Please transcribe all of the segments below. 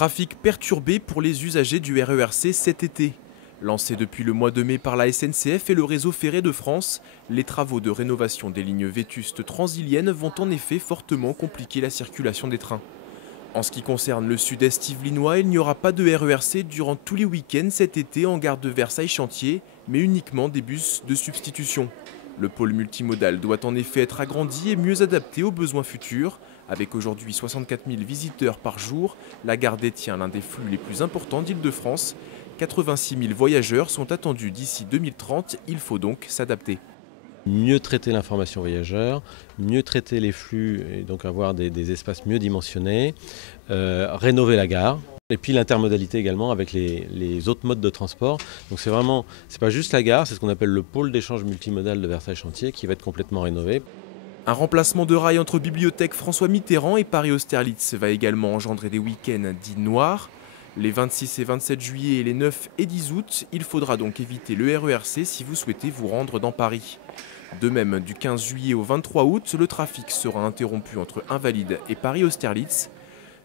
Trafic perturbé pour les usagers du RERC cet été. Lancé depuis le mois de mai par la SNCF et le réseau ferré de France, les travaux de rénovation des lignes vétustes transiliennes vont en effet fortement compliquer la circulation des trains. En ce qui concerne le sud-est yvelinois, il n'y aura pas de RERC durant tous les week-ends cet été en gare de Versailles-Chantier, mais uniquement des bus de substitution. Le pôle multimodal doit en effet être agrandi et mieux adapté aux besoins futurs. Avec aujourd'hui 64 000 visiteurs par jour, la gare détient l'un des flux les plus importants d'Île-de-France. 86 000 voyageurs sont attendus d'ici 2030, il faut donc s'adapter. Mieux traiter l'information voyageur, mieux traiter les flux et donc avoir des espaces mieux dimensionnés, rénover la gare. Et puis l'intermodalité également avec les autres modes de transport. Donc c'est pas juste la gare, c'est ce qu'on appelle le pôle d'échange multimodal de Versailles-Chantier qui va être complètement rénové. Un remplacement de rail entre bibliothèque François Mitterrand et Paris-Austerlitz va également engendrer des week-ends dits noirs. Les 26 et 27 juillet et les 9 et 10 août, il faudra donc éviter le RERC si vous souhaitez vous rendre dans Paris. De même, du 15 juillet au 23 août, le trafic sera interrompu entre Invalides et Paris-Austerlitz.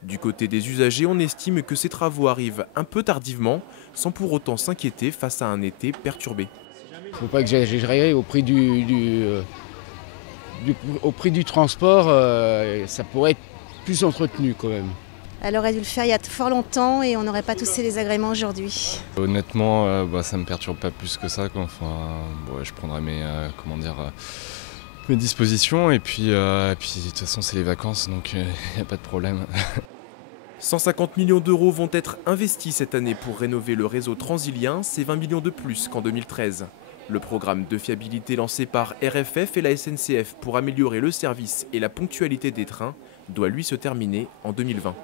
Du côté des usagers, on estime que ces travaux arrivent un peu tardivement, sans pour autant s'inquiéter face à un été perturbé. Il ne faut pas exagérer au prix au prix du transport, ça pourrait être plus entretenu quand même. Elle aurait dû le faire il y a fort longtemps et on n'aurait pas tous ces désagréments aujourd'hui. Honnêtement, ça ne me perturbe pas plus que ça, quoi. Enfin, je prendrai mes dispositions et puis de toute façon c'est les vacances donc il n'y a pas de problème. 150 millions d'euros vont être investis cette année pour rénover le réseau transilien, c'est 20 millions de plus qu'en 2013. Le programme de fiabilité lancé par RFF et la SNCF pour améliorer le service et la ponctualité des trains doit lui se terminer en 2020.